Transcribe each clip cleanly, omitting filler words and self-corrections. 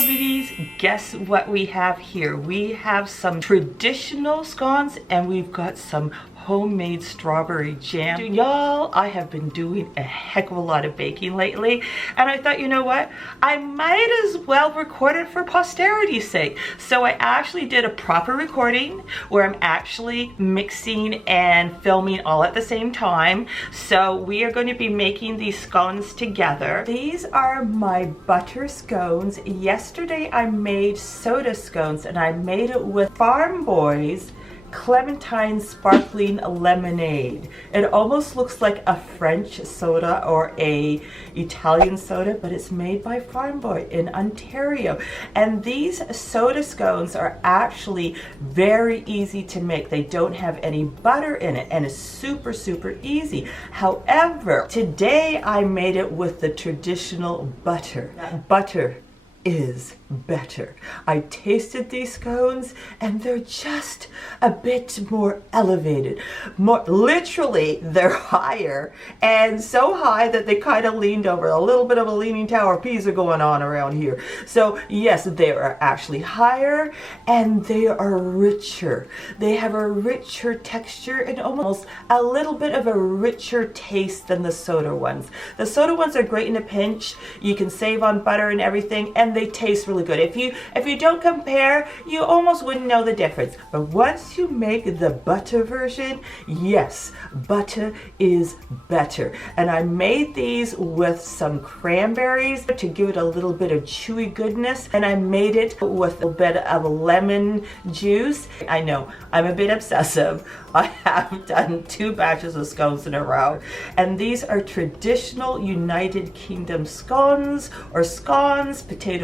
Glow Beauties, guess what we have here? We have some traditional scones and we've got some homemade strawberry jam. Y'all, I have been doing a heck of a lot of baking lately, and I thought, you know what? I might as well record it for posterity's sake. So I actually did a proper recording where I'm actually mixing and filming all at the same time. So we are going to be making these scones together. These are my butter scones. Yesterday I made soda scones, and I made it with Farm Boy's Clementine sparkling lemonade. It almost looks like a French soda or a Italian soda, but it's made by Farm Boy in Ontario. And these soda scones are actually very easy to make. They don't have any butter in it, and it's super easy. However, today I made it with the traditional butter. Butter is better. I tasted these scones and they're just a bit more elevated. More literally, they're higher, and so high that they kind of leaned over. A little bit of a leaning tower of Pisa going on around here. So yes, they are actually higher and they are richer. They have a richer texture and almost a little bit of a richer taste than the soda ones. The soda ones are great in a pinch. You can save on butter and everything, and they taste really good. If you don't compare, you almost wouldn't know the difference. But once you make the butter version, yes, butter is better. And I made these with some cranberries to give it a little bit of chewy goodness, and I made it with a bit of lemon juice. I know, I'm a bit obsessive. I have done 2 batches of scones in a row, and these are traditional United Kingdom scones, or scones, potato,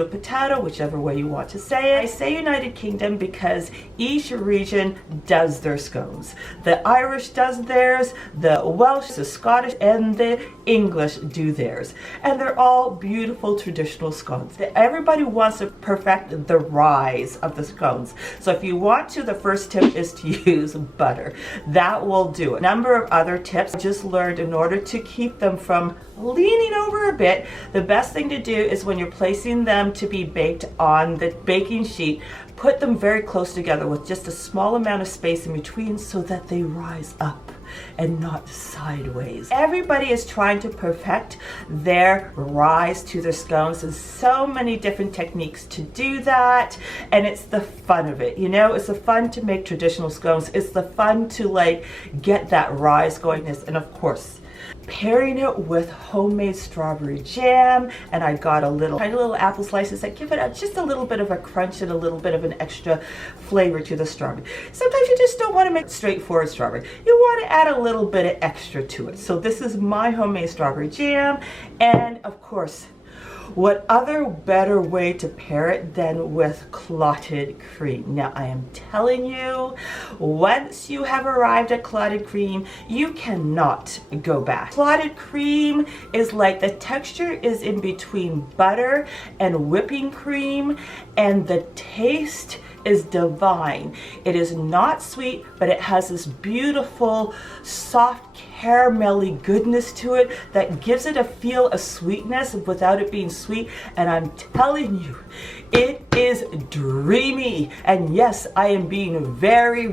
whichever way you want to say it. I say United Kingdom because each region does their scones. The Irish does theirs, the Welsh, the Scottish, and the English do theirs. And they're all beautiful traditional scones. Everybody wants to perfect the rise of the scones. So if you want to, the first tip is to use butter. That will do it. A number of other tips I just learned in order to keep them from leaning over a bit. The best thing to do is when you're placing them to be baked on the baking sheet, put them very close together with just a small amount of space in between so that they rise up and not sideways. Everybody is trying to perfect their rise to their scones. There's so many different techniques to do that, and it's the fun of it. You know, it's the fun to make traditional scones. It's the fun to like get that rise going. And of course, pairing it with homemade strawberry jam, and I got tiny little apple slices that give it just a little bit of a crunch and a little bit of an extra flavor to the strawberry. Sometimes you just don't want to make straightforward strawberry. You want to add a little bit of extra to it. So this is my homemade strawberry jam, and of course, what other better way to pair it than with clotted cream? Now, I am telling you, once you have arrived at clotted cream, you cannot go back. Clotted cream is like the texture is in between butter and whipping cream, and the taste is divine. It is not sweet, but it has this beautiful, soft, caramelly goodness to it that gives it a feel of sweetness without it being sweet. And I'm telling you, it is dreamy. And yes, I am being very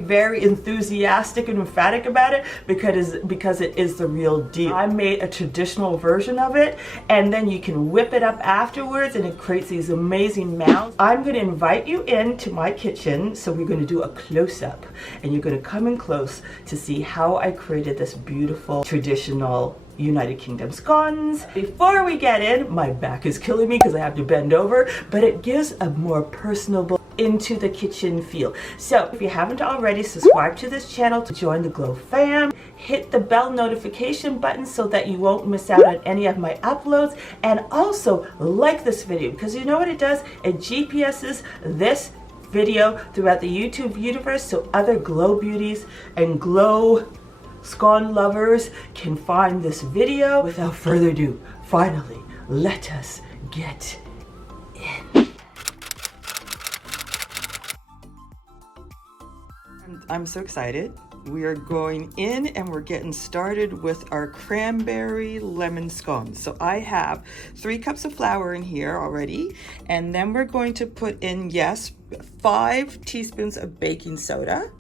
enthusiastic and emphatic about it because it is the real deal. I made a traditional version of it, and then you can whip it up afterwards, and it creates these amazing mounds. I'm going to invite you into my kitchen, so we're going to do a close-up, and you're going to come in close to see how I created this beautiful traditional United Kingdom scones. Before we get in, my back is killing me because I have to bend over, but it gives a more personable into the kitchen feel. So if you haven't already, subscribe to this channel to join the Glow fam. Hit the bell notification button so that you won't miss out on any of my uploads, and also like this video, because you know what it does? It GPS's this video throughout the YouTube universe so other Glow beauties and Glow scone lovers can find this video. Without further ado, finally, let us get in. I'm so excited we are going in and we're getting started with our cranberry lemon scones. So I have 3 cups of flour in here already, and then we're going to put in, yes, 5 teaspoons of baking soda.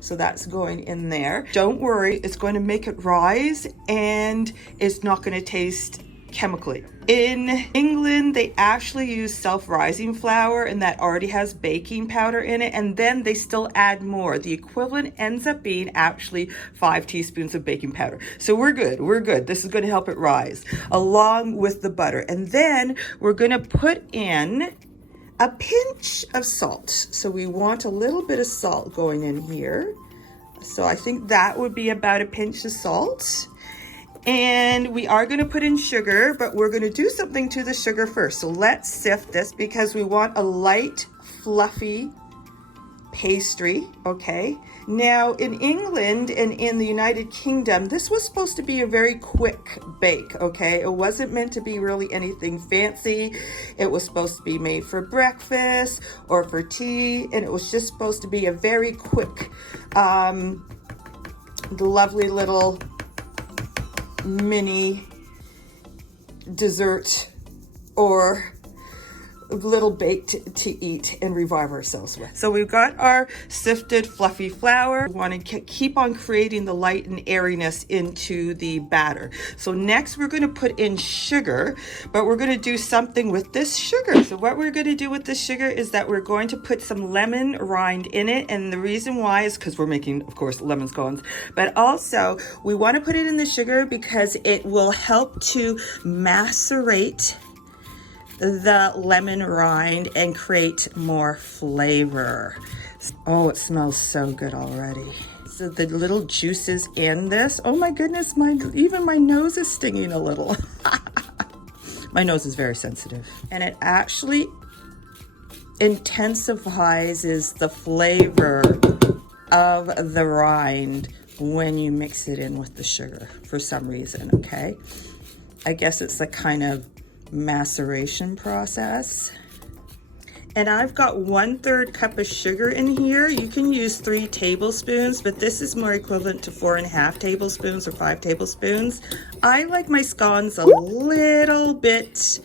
So that's going in there. Don't worry, it's going to make it rise and it's not going to taste chemically. In England, they actually use self-rising flour, and that already has baking powder in it, and then they still add more. The equivalent ends up being actually 5 teaspoons of baking powder. So we're good, we're good. This is going to help it rise along with the butter. And then we're going to put in a pinch of salt. So we want a little bit of salt going in here. So I think that would be about a pinch of salt. And we are going to put in sugar, but we're going to do something to the sugar first. So let's sift this because we want a light, fluffy pastry, okay? Now, in England and in the United Kingdom, this was supposed to be a very quick bake, okay? It wasn't meant to be really anything fancy. It was supposed to be made for breakfast or for tea, and it was just supposed to be a very quick, lovely little mini dessert or little baked to eat and revive ourselves with. So we've got our sifted fluffy flour. We want to keep on creating the light and airiness into the batter. So next we're going to put in sugar, but we're going to do something with this sugar. So what we're going to do with this sugar is that we're going to put some lemon rind in it, and the reason why is because we're making, of course, lemon scones, but also we want to put it in the sugar because it will help to macerate the lemon rind and create more flavor. Oh, it smells so good already. So the little juices in this, oh my goodness, even my nose is stinging a little. My nose is very sensitive. And it actually intensifies the flavor of the rind when you mix it in with the sugar for some reason, okay? I guess it's a kind of maceration process. And I've got 1/3 cup of sugar in here. You can use 3 tablespoons, but this is more equivalent to 4.5 tablespoons or 5 tablespoons. I like my scones a little bit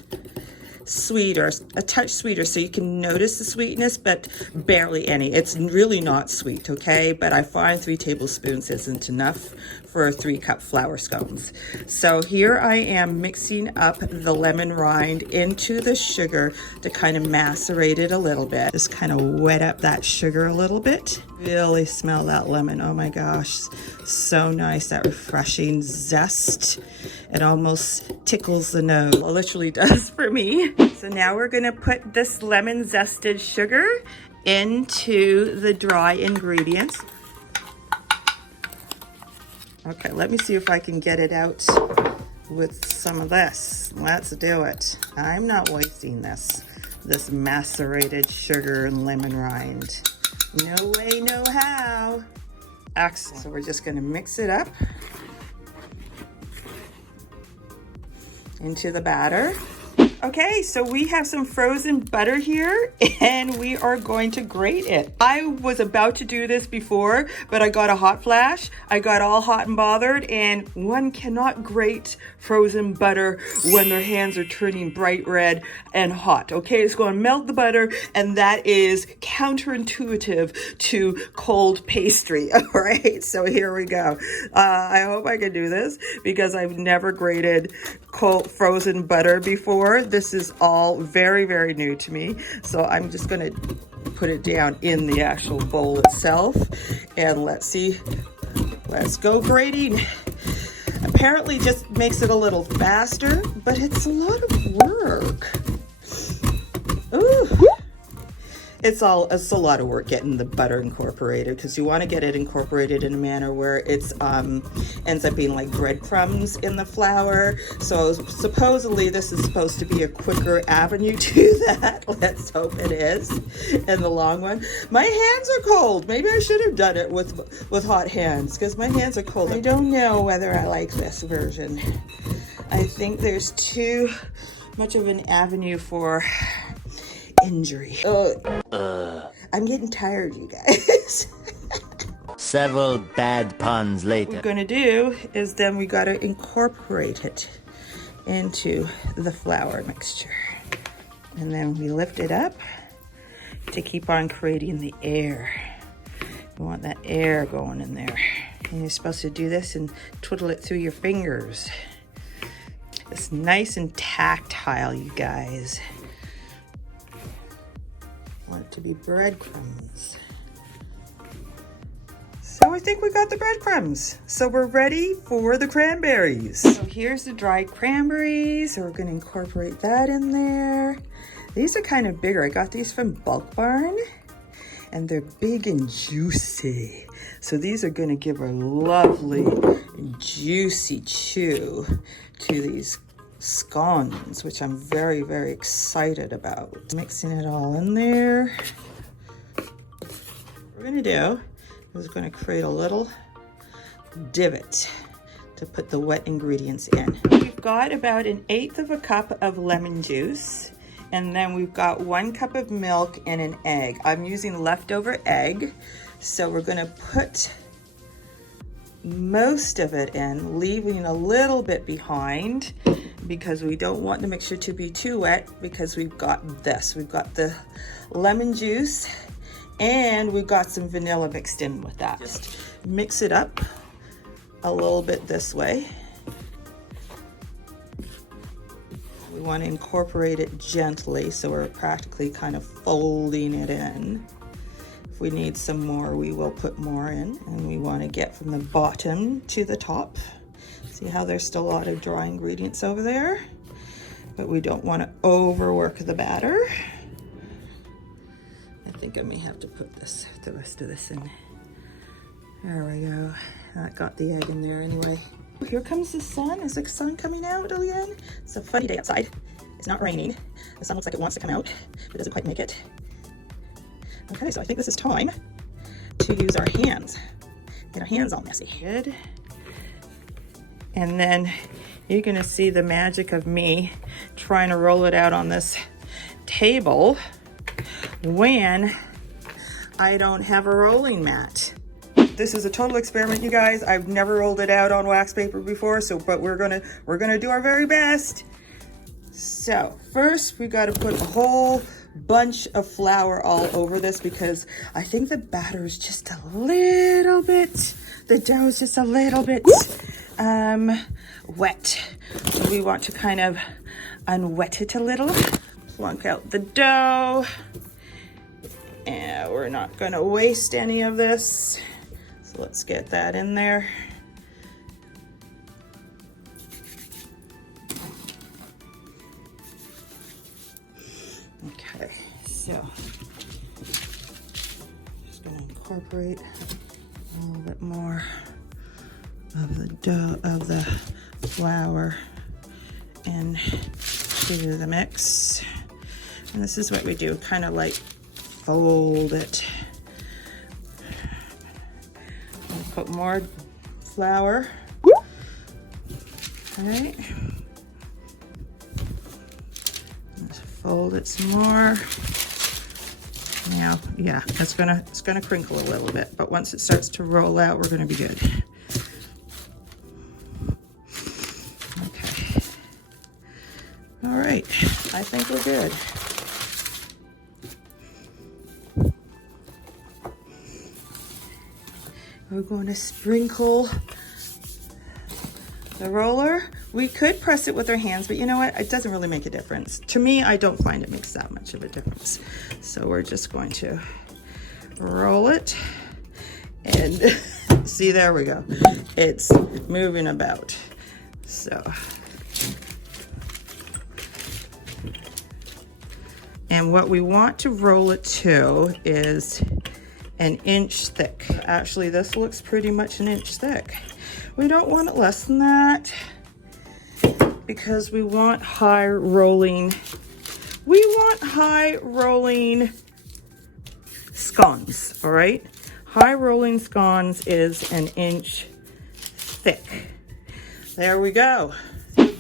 sweeter, a touch sweeter, so you can notice the sweetness, but barely any. It's really not sweet, okay? But I find 3 tablespoons isn't enough for 3-cup flour scones. So here I am mixing up the lemon rind into the sugar to kind of macerate it a little bit. Just kind of wet up that sugar a little bit. Really smell that lemon. Oh my gosh, so nice, that refreshing zest. It almost tickles the nose. It literally does for me. So now we're gonna put this lemon zested sugar into the dry ingredients. Okay, let me see if I can get it out with some of this. Let's do it. I'm not wasting this macerated sugar and lemon rind. No way, no how. Excellent. So we're just gonna mix it up into the batter. Okay, so we have some frozen butter here and we are going to grate it. I was about to do this before, but I got a hot flash. I got all hot and bothered, and one cannot grate frozen butter when their hands are turning bright red and hot. Okay, it's going to melt the butter, and that is counterintuitive to cold pastry. All right, so here we go. I hope I can do this because I've never grated cold frozen butter before. This is all very, very new to me. So I'm just going to put it down in the actual bowl itself, and let's see. Let's go grating. Apparently just makes it a little faster, but it's a lot of work. Ooh. It's a lot of work getting the butter incorporated, because you want to get it incorporated in a manner where it's ends up being like breadcrumbs in the flour. So supposedly this is supposed to be a quicker avenue to that. Let's hope it is in the long run. My hands are cold. Maybe I should have done it with hot hands, because my hands are cold. I don't know whether I like this version. I think there's too much of an avenue for injury. I'm getting tired, you guys. Several bad puns later. What we're gonna do is then we gotta incorporate it into the flour mixture. And then we lift it up to keep on creating the air. You want that air going in there. And you're supposed to do this and twiddle it through your fingers. It's nice and tactile, you guys. Want it to be breadcrumbs. So I think we got the breadcrumbs. So we're ready for the cranberries. So here's the dried cranberries. So we're gonna incorporate that in there. These are kind of bigger. I got these from Bulk Barn and they're big and juicy. So these are gonna give a lovely juicy chew to these scones, which I'm very, very excited about. Mixing it all in there. What we're gonna do is going to create a little divot to put the wet ingredients in. We've got about 1/8 of a cup of lemon juice, and then we've got 1 cup of milk and an egg. I'm using leftover egg, so we're going to put most of it in, leaving a little bit behind because we don't want the mixture to be too wet, because we've got this. We've got the lemon juice and we've got some vanilla mixed in with that. Just mix it up a little bit this way. We want to incorporate it gently, so we're practically kind of folding it in. If we need some more, we will put more in. And we want to get from the bottom to the top. See how there's still a lot of dry ingredients over there? But we don't want to overwork the batter. I think I may have to put the rest of this in. There we go. That got the egg in there anyway. Here comes the sun. Is the sun coming out again? It's a funny day outside. It's not raining. The sun looks like it wants to come out, but doesn't quite make it. Okay, so I think this is time to use our hands. Get our hands all messy. Good. And then you're gonna see the magic of me trying to roll it out on this table when I don't have a rolling mat. This is a total experiment, you guys. I've never rolled it out on wax paper before, but we're gonna do our very best. So first we got to put a whole bunch of flour all over this, because I think the batter is just a little bit, the dough is just a little bit wet. So we want to kind of unwet it a little. Plunk out the dough. And we're not going to waste any of this. So let's get that in there. Okay, so just going to incorporate a little bit more of the dough, of the flour into the mix. And this is what we do, kind of like fold it. We'll put more flour. Okay. Let's fold it some more. Now, yeah, it's gonna crinkle a little bit, but once it starts to roll out, we're gonna be good. Okay. All right, I think we're good. We're going to sprinkle the roller. We could press it with our hands, but you know what? It doesn't really make a difference. To me, I don't find it makes that much of a difference. So we're just going to roll it. And see, there we go. It's moving about. So. And what we want to roll it to is 1 inch thick. Actually, this looks pretty much 1 inch thick. We don't want it less than that because we want high rolling scones, all right? High rolling scones is 1 inch thick. There we go.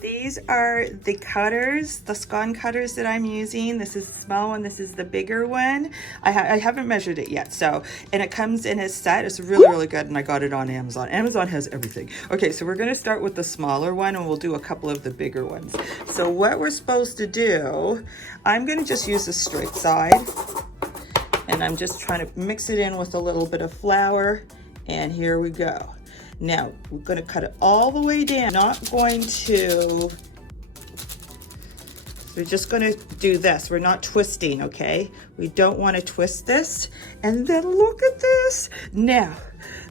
These are the cutters, the scone cutters that I'm using. This is the small one, this is the bigger one. I haven't measured it yet, so, and it comes in a set. It's really, really good, and I got it on Amazon. Amazon has everything. Okay, so we're gonna start with the smaller one, and we'll do a couple of the bigger ones. So what we're supposed to do, I'm gonna just use the straight side, and I'm just trying to mix it in with a little bit of flour, and here we go. Now, we're gonna cut it all the way down. Not going to, we're just gonna do this. We're not twisting, okay? We don't wanna twist this. And then look at this. Now,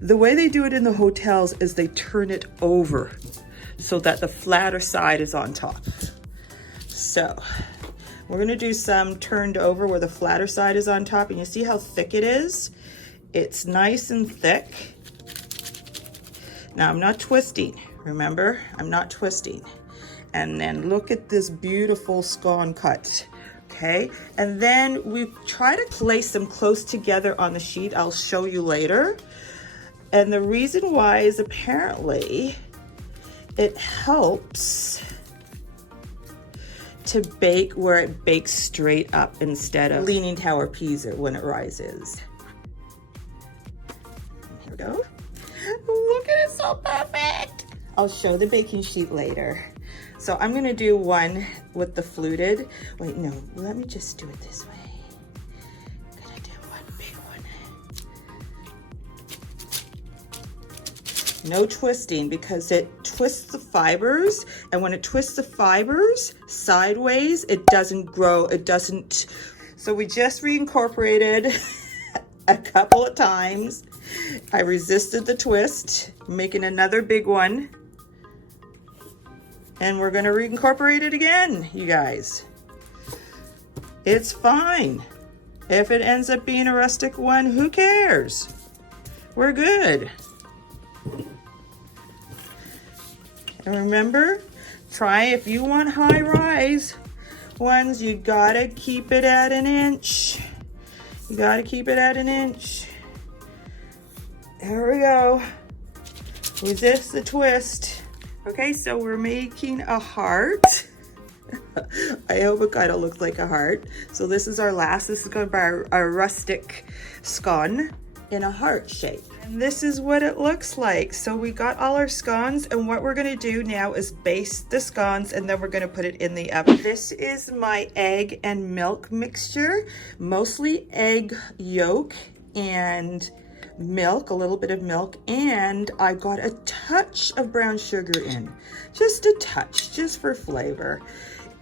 the way they do it in the hotels is they turn it over so that the flatter side is on top. So, we're gonna do some turned over where the flatter side is on top, and you see how thick it is? It's nice and thick. Now I'm not twisting, remember? I'm not twisting. And then look at this beautiful scone cut, okay? And then we try to place them close together on the sheet. I'll show you later. And the reason why is apparently it helps to bake where it bakes straight up instead of leaning tower Pisa when it rises. Here we go. Look at it, so perfect. I'll show the baking sheet later. So I'm gonna do one with the fluted. Wait, no, let me just do it this way. I'm gonna do one big one. No twisting, because it twists the fibers, and when it twists the fibers sideways, it doesn't grow, it doesn't. So we just reincorporated a couple of times. I resisted the twist, making another big one. And we're gonna reincorporate it again, you guys. It's fine. If it ends up being a rustic one, who cares? We're good. And remember, try if you want high rise ones, you gotta keep it at an inch. You gotta keep it at an inch. There we go. Resist the twist. Okay, so we're making a heart. I hope it kind of looks like a heart. So this is our last. This is going to be our rustic scone in a heart shape. And this is what it looks like. So we got all our scones, and what we're going to do now is baste the scones, and then we're going to put it in the oven. This is my egg and milk mixture, mostly egg yolk and milk, a little bit of milk, and I got a touch of brown sugar in, just a touch, just for flavor.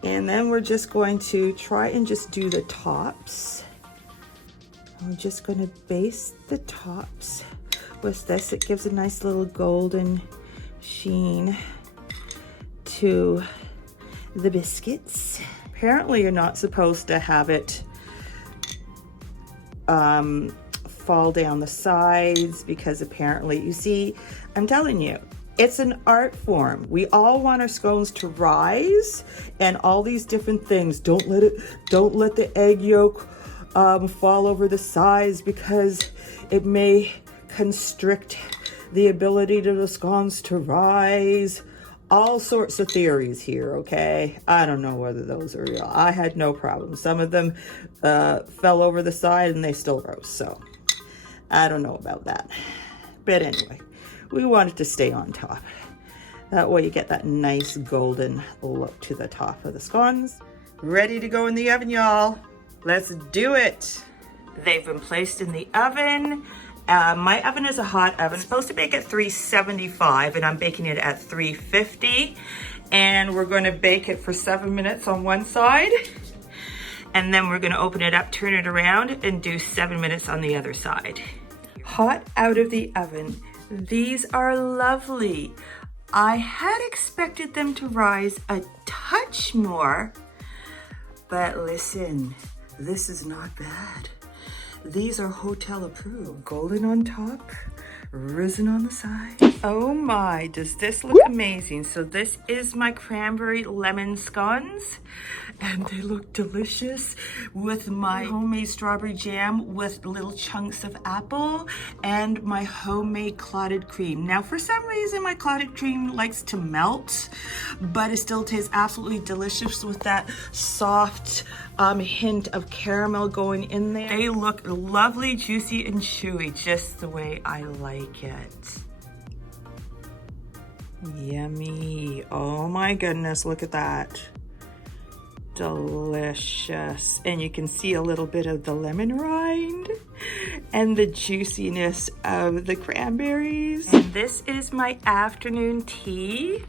And then we're just going to try and just do the tops. I'm just going to baste the tops with this. It gives a nice little golden sheen to the biscuits. Apparently you're not supposed to have it fall down the sides, because apparently, you see, I'm telling you, it's an art form. We all want our scones to rise and all these different things. Don't let the egg yolk fall over the sides, because it may constrict the ability to the scones to rise. All sorts of theories here, okay? I don't know whether those are real. I had no problem. Some of them fell over the side and they still rose, so I don't know about that. But anyway, we want it to stay on top. That way you get that nice golden look to the top of the scones. Ready to go in the oven, y'all. Let's do it. They've been placed in the oven. My oven is a hot oven. It's supposed to bake at 375, and I'm baking it at 350. And we're going to bake it for 7 minutes on one side. And then we're going to open it up, turn it around, and do 7 minutes on the other side. Hot out of the oven. These are lovely. I had expected them to rise a touch more, but listen, this is not bad. These are hotel approved. Golden on top, risen on the side. Oh my, does this look amazing? So this is my cranberry lemon scones, and they look delicious with my homemade strawberry jam with little chunks of apple and my homemade clotted cream. Now for some reason my clotted cream likes to melt, but it still tastes absolutely delicious with that soft hint of caramel going in there. They look lovely, juicy, and chewy, just the way I like it. Yummy. Oh my goodness, look at that. Delicious. And you can see a little bit of the lemon rind and the juiciness of the cranberries. And this is my afternoon tea.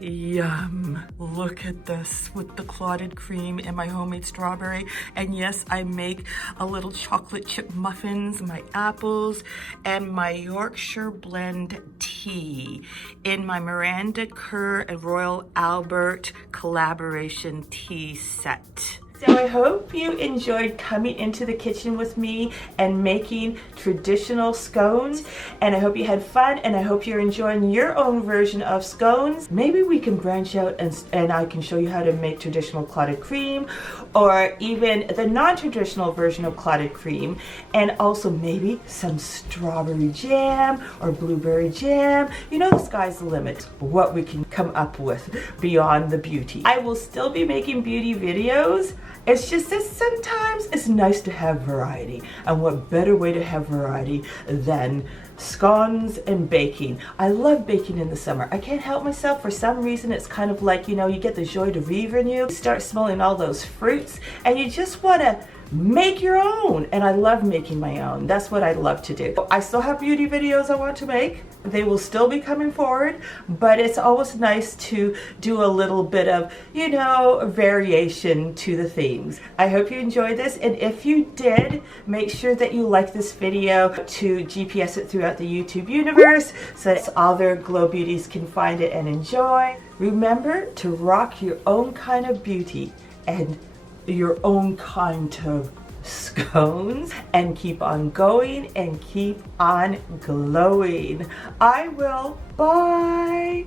Yum. Look at this with the clotted cream and my homemade strawberry. And yes, I make a little chocolate chip muffins, my apples, and my Yorkshire blend tea in my Miranda, Kerr, and Royal Albert collaboration tea set. So I hope you enjoyed coming into the kitchen with me and making traditional scones, and I hope you had fun, and I hope you're enjoying your own version of scones. Maybe we can branch out and I can show you how to make traditional clotted cream, or even the non-traditional version of clotted cream, and also maybe some strawberry jam or blueberry jam. You know, the sky's the limit what we can come up with beyond the beauty. I will still be making beauty videos. It's just that sometimes it's nice to have variety, and what better way to have variety than scones and baking. I love baking in the summer. I can't help myself. For some reason, it's kind of like, you know, you get the joie de vivre in you. You start smelling all those fruits, and you just want to make your own, and I love making my own. That's what I love to do. I still have beauty videos I want to make. They will still be coming forward, but it's always nice to do a little bit of, you know, variation to the themes. I hope you enjoyed this, and if you did, make sure that you like this video to GPS it throughout the YouTube universe so that other Glow Beauties can find it and enjoy. Remember to rock your own kind of beauty and your own kind of scones, and keep on going and keep on glowing. I will. Bye.